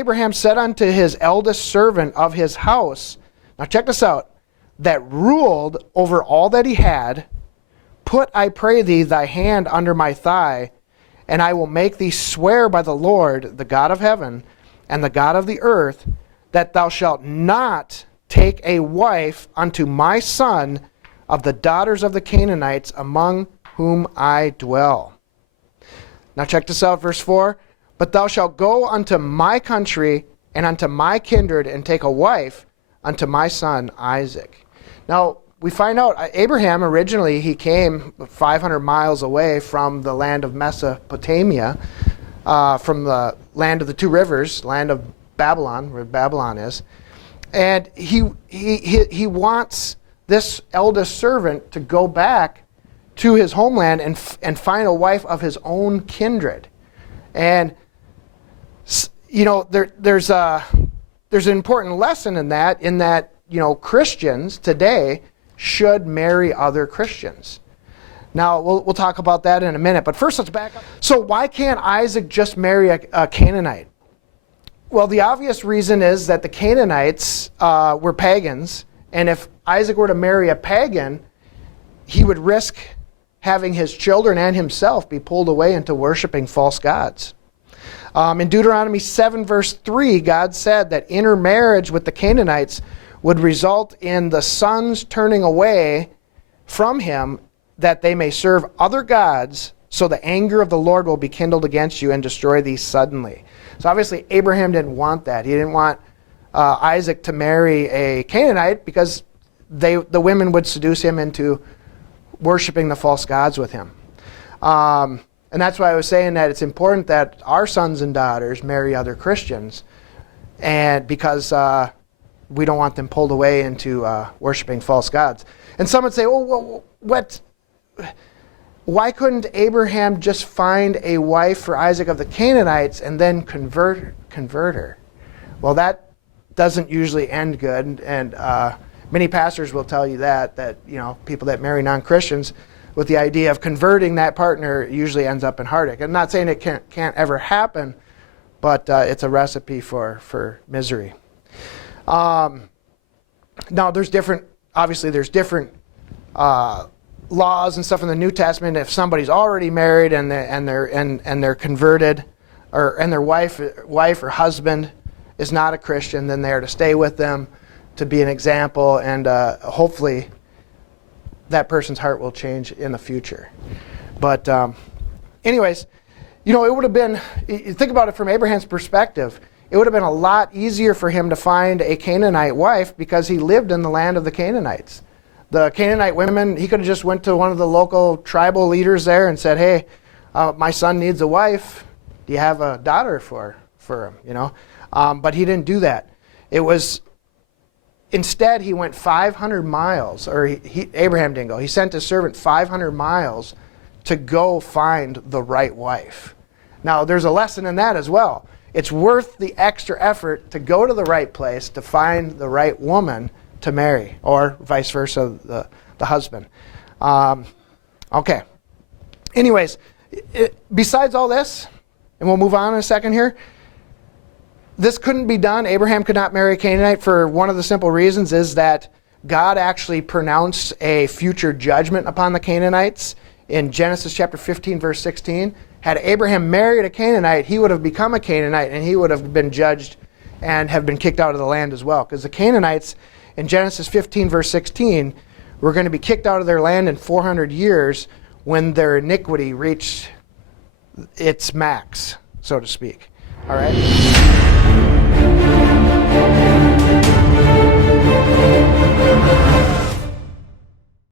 Abraham said unto his eldest servant of his house, now check this out, that ruled over all that he had, put, I pray thee, thy hand under my thigh, and I will make thee swear by the Lord, the God of heaven, and the God of the earth, that thou shalt not take a wife unto my son of the daughters of the Canaanites among whom I dwell. Now check this out, verse 4. But thou shalt go unto my country and unto my kindred and take a wife unto my son Isaac. Now, we find out Abraham originally, he came 500 miles away from the land of Mesopotamia, from the land of the two rivers, land of Babylon, where Babylon is. And he wants this eldest servant to go back to his homeland and find a wife of his own kindred. And you know, there's an important lesson in that, you know, Christians today should marry other Christians. Now, we'll talk about that in a minute, but first let's back up. So why can't Isaac just marry a Canaanite? Well, the obvious reason is that the Canaanites were pagans, and if Isaac were to marry a pagan, he would risk having his children and himself be pulled away into worshiping false gods. In Deuteronomy 7, verse 3, God said that intermarriage with the Canaanites would result in the sons turning away from him, that they may serve other gods, so the anger of the Lord will be kindled against you and destroy thee suddenly. So obviously Abraham didn't want that. He didn't want Isaac to marry a Canaanite because the women would seduce him into worshiping the false gods with him. And that's why I was saying that it's important that our sons and daughters marry other Christians, and because we don't want them pulled away into worshiping false gods. And some would say, well, why couldn't Abraham just find a wife for Isaac of the Canaanites and then convert her? Well, that doesn't usually end good, and many pastors will tell you that you know, people that marry non-Christians with the idea of converting that partner usually ends up in heartache. I'm not saying it can't ever happen, but it's a recipe for misery. Now, there's different laws and stuff in the New Testament. If somebody's already married and they're converted, and their wife or husband is not a Christian, then they are to stay with them to be an example, and hopefully that person's heart will change in the future. But anyways, you know, it would have been, think about it from Abraham's perspective, it would have been a lot easier for him to find a Canaanite wife because he lived in the land of the Canaanites. The Canaanite women, he could have just went to one of the local tribal leaders there and said, hey, my son needs a wife. Do you have a daughter for him? You know, but he didn't do that. Instead, he went 500 miles, or Abraham didn't go. He sent his servant 500 miles to go find the right wife. Now, there's a lesson in that as well. It's worth the extra effort to go to the right place to find the right woman to marry, or vice versa, the husband. Okay. Anyways, besides all this, and we'll move on in a second here, this couldn't be done. Abraham could not marry a Canaanite for one of the simple reasons is that God actually pronounced a future judgment upon the Canaanites in Genesis chapter 15, verse 16. Had Abraham married a Canaanite, he would have become a Canaanite, and he would have been judged and have been kicked out of the land as well. Because the Canaanites in Genesis 15, verse 16, were going to be kicked out of their land in 400 years when their iniquity reached its max, so to speak. All right?